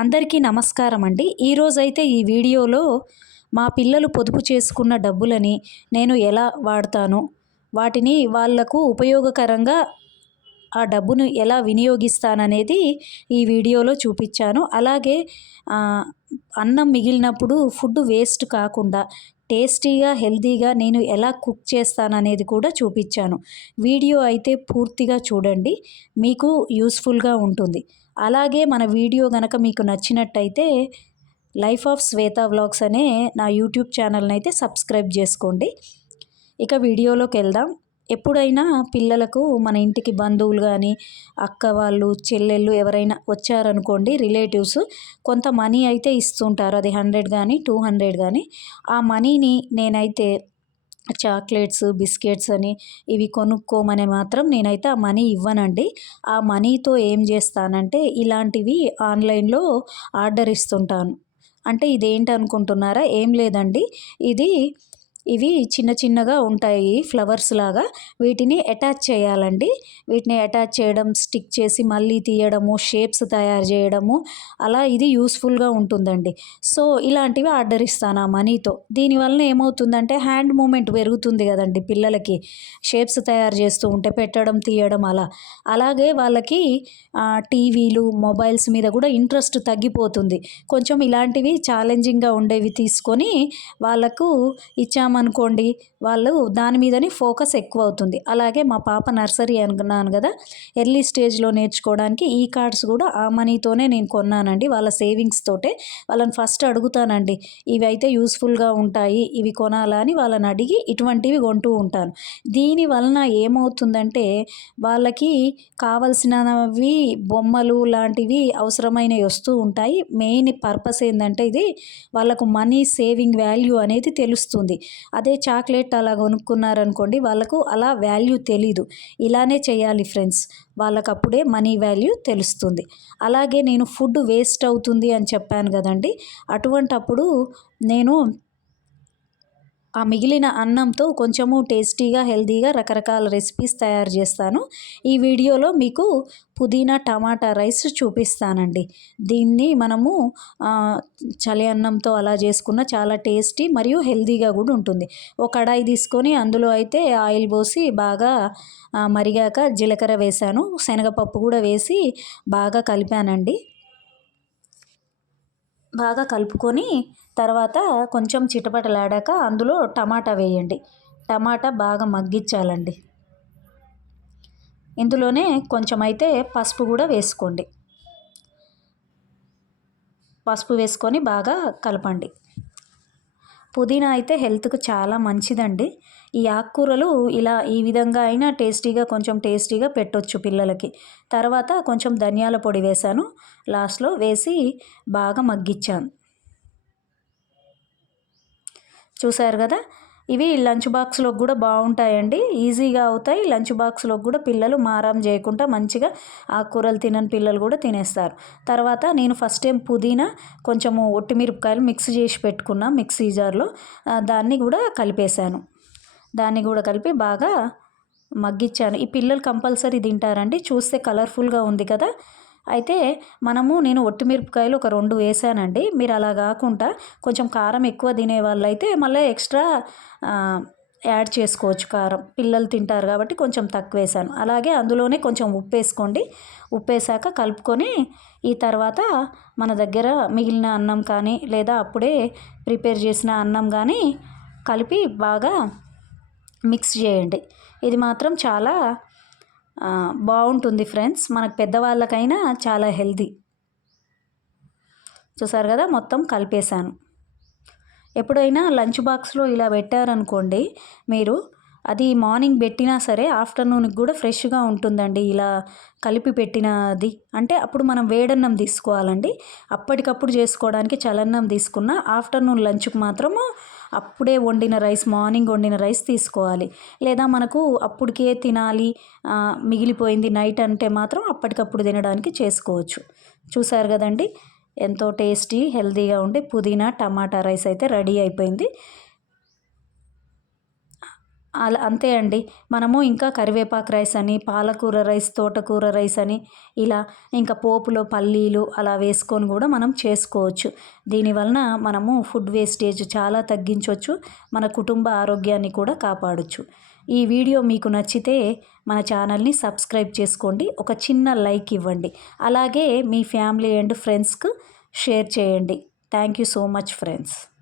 అందరికీ నమస్కారం అండి. ఈరోజైతే ఈ వీడియోలో మా పిల్లలు పొదుపు చేసుకున్న డబ్బులని నేను ఎలా వాడతాను, వాటిని వాళ్లకు ఉపయోగకరంగా ఆ డబ్బును ఎలా వినియోగిస్తాననేది ఈ వీడియోలో చూపించాను. అలాగే అన్నం మిగిలినప్పుడు ఫుడ్ వేస్ట్ కాకుండా టేస్టీగా, హెల్తీగా నేను ఎలా కుక్ చేస్తాననేది కూడా చూపించాను. వీడియో అయితే పూర్తిగా చూడండి, మీకు యూస్ఫుల్గా ఉంటుంది. అలాగే మన వీడియో గనక మీకు నచ్చినట్టయితే లైఫ్ ఆఫ్ శ్వేత వ్లాగ్స్ అనే నా యూట్యూబ్ ఛానల్ని అయితే సబ్స్క్రైబ్ చేసుకోండి. ఇక వీడియోలోకి వెళ్దాం. ఎప్పుడైనా పిల్లలకు మన ఇంటికి బంధువులు కానీ, అక్క వాళ్ళు, చెల్లెళ్ళు ఎవరైనా వచ్చారనుకోండి, రిలేటివ్స్ కొంత మనీ అయితే ఇస్తుంటారు. అది 100 కానీ 200 కానీ ఆ మనీని నేనైతే చాక్లెట్స్, బిస్కెట్స్ అని ఇవి కొనుక్కోమని మాత్రం నేనైతే ఆ మనీ ఇవ్వనండి. ఆ మనీతో ఏం చేస్తానంటే ఇలాంటివి ఆన్లైన్లో ఆర్డర్ ఇస్తుంటాను. అంటే ఇదేంటి అనుకుంటున్నారా? ఏం లేదండి, ఇవి చిన్న చిన్నగా ఉంటాయి, ఫ్లవర్స్ లాగా. వీటిని అటాచ్ చేయాలండి. వీటిని అటాచ్ చేయడం, స్టిక్ చేసి మళ్ళీ తీయడము, షేప్స్ తయారు చేయడము, అలా ఇది యూస్ఫుల్గా ఉంటుందండి. సో ఇలాంటివి ఆర్డర్ ఇస్తాను ఆ మనీతో. దీనివల్ల ఏమవుతుందంటే హ్యాండ్ మూమెంట్ పెరుగుతుంది కదండి పిల్లలకి, షేప్స్ తయారు చేస్తూ ఉంటే పెట్టడం, తీయడం అలా. అలాగే వాళ్ళకి టీవీలు, మొబైల్స్ మీద కూడా ఇంట్రెస్ట్ తగ్గిపోతుంది. కొంచెం ఇలాంటివి ఛాలెంజింగ్గా ఉండేవి తీసుకొని వాళ్ళకు ఇచ్చామనుకోండి, వాళ్ళు దాని మీదనే ఫోకస్ ఎక్కువ అవుతుంది. అలాగే మా పాప నర్సరీ అనుకున్నాను కదా, ఎర్లీ స్టేజ్లో నేర్చుకోవడానికి ఈ కార్డ్స్ కూడా ఆ మనీతోనే నేను కొన్నానండి. వాళ్ళ సేవింగ్స్ తోటే. వాళ్ళని ఫస్ట్ అడుగుతానండి, ఇవి అయితే యూస్ఫుల్గా ఉంటాయి, ఇవి కొనాలా అని వాళ్ళని అడిగి ఇటువంటివి కొంటూ ఉంటాను. దీని వలన ఏమవుతుందంటే వాళ్ళకి కావలసినవి బొమ్మలు లాంటివి అవసరమైనవి వస్తూ ఉంటాయి. మెయిన్ పర్పస్ ఏంటంటే ఇది వాళ్ళకు మనీ సేవింగ్ వాల్యూ అనేది తెలుస్తుంది. అదే చాక్లెట్ అలా కొనుక్కున్నారనుకోండి, వాళ్ళకు అలా వాల్యూ తెలీదు. ఇలానే చేయాలి ఫ్రెండ్స్, వాళ్ళకు అప్పుడే మనీ వాల్యూ తెలుస్తుంది. అలాగే నేను ఫుడ్ వేస్ట్ అవుతుంది అని చెప్పాను కదండి, అటువంటప్పుడు నేను ఆ మిగిలిన అన్నంతో కొంచెము టేస్టీగా, హెల్తీగా రకరకాల రెసిపీస్ తయారు చేస్తాను. ఈ వీడియోలో మీకు పుదీనా టమాటా రైస్ చూపిస్తానండి. దీన్ని మనము చలి అన్నంతో అలా చేసుకున్న చాలా టేస్టీ మరియు హెల్తీగా కూడా ఉంటుంది. ఒక కడాయి తీసుకొని అందులో అయితే ఆయిల్ పోసి బాగా మరిగాక జీలకర్ర వేసాను, శనగపప్పు కూడా వేసి బాగా కలిపానండి. బాగా కలుపుకొని తర్వాత కొంచెం చిటపటలాడాక అందులో టమాటా వేయండి. టమాటా బాగా మగ్గించాలండి. ఇందులోనే కొంచెం అయితే పసుపు కూడా వేసుకోండి. పసుపు వేసుకొని బాగా కలపండి. పుదీనా అయితే హెల్త్కు చాలా మంచిదండి. ఈ ఆకుకూరలు ఇలా ఈ విధంగా అయినా టేస్టీగా, కొంచెం టేస్టీగా పెట్టొచ్చు పిల్లలకి. తర్వాత కొంచెం ధనియాల పొడి వేసాను, లాస్ట్లో వేసి బాగా మగ్గించాను. చూసారు కదా, ఇవి లంచ్ బాక్స్లోకి కూడా బాగుంటాయండి, ఈజీగా అవుతాయి. లంచ్ బాక్స్లోకి కూడా పిల్లలు మారం చేయకుండా మంచిగా ఆకుకూరలు తినని పిల్లలు కూడా తినేస్తారు. తర్వాత నేను ఫస్ట్ టైం పుదీనా కొంచెము ఒట్టిమిరపకాయలు మిక్స్ చేసి పెట్టుకున్నా మిక్సీ జార్లో, దాన్ని కూడా కలిపేశాను. దాన్ని కూడా కలిపి బాగా మగ్గించాను. ఈ పిల్లలు కంపల్సరీ తింటారండి. చూస్తే కలర్ఫుల్గా ఉంది కదా. అయితే నేను ఒట్టిమిరపకాయలు ఒక 2 వేసానండి. మీరు అలా కాకుండా కొంచెం కారం ఎక్కువ తినే వాళ్ళైతే మళ్ళీ ఎక్స్ట్రా యాడ్ చేసుకోవచ్చు కారం. పిల్లలు తింటారు కాబట్టి కొంచెం తక్కువ వేసాను. అలాగే అందులోనే కొంచెం ఉప్పు వేసుకోండి. ఉప్పు వేసాక కలుపుకొని ఈ తర్వాత మన దగ్గర మిగిలిన అన్నం కానీ లేదా అప్పుడే ప్రిపేర్ చేసిన అన్నం కానీ కలిపి బాగా మిక్స్ చేయండి. ఇది మాత్రం చాలా బాగుంటుంది ఫ్రెండ్స్, మనకు పెద్దవాళ్ళకైనా చాలా హెల్తీ. చూసారు కదా, మొత్తం కలిపేశాను. ఎప్పుడైనా లంచ్ బాక్స్లో ఇలా పెట్టారనుకోండి మీరు, అది మార్నింగ్ పెట్టినా సరే ఆఫ్టర్నూన్కి కూడా ఫ్రెష్గా ఉంటుందండి. ఇలా కలిపి పెట్టినది అంటే అప్పుడు మనం వేడన్నం తీసుకోవాలండి. అప్పటికప్పుడు చేసుకోవడానికి చలన్నం తీసుకున్న ఆఫ్టర్నూన్ లంచ్కి మాత్రము అప్పుడే వండిన రైస్, మార్నింగ్ వండిన రైస్ తీసుకోవాలి. లేదా మనకు అప్పటికే తినాలి, మిగిలిపోయింది నైట్ అంటే మాత్రం అప్పటికప్పుడు తినడానికి చేసుకోవచ్చు. చూసారు కదండి, ఎంతో టేస్టీ, హెల్తీగా ఉండి పుదీనా టమాటా రైస్ అయితే రెడీ అయిపోయింది. అలా అంతే అండి. మనము ఇంకా కరివేపాకు రైస్ అని, పాలకూర రైస్, తోటకూర రైస్ అని ఇలా ఇంకా పోపులో పల్లీలు అలా వేసుకొని కూడా మనం చేసుకోవచ్చు. దీనివలన మనము ఫుడ్ వేస్టేజ్ చాలా తగ్గించొచ్చు. మన కుటుంబ ఆరోగ్యాన్ని కూడా కాపాడొచ్చు. ఈ వీడియో మీకు నచ్చితే మన ఛానల్ని సబ్స్క్రైబ్ చేసుకోండి. ఒక చిన్న లైక్ ఇవ్వండి. అలాగే మీ ఫ్యామిలీ అండ్ ఫ్రెండ్స్‌కు షేర్ చేయండి. Thank you so much friends.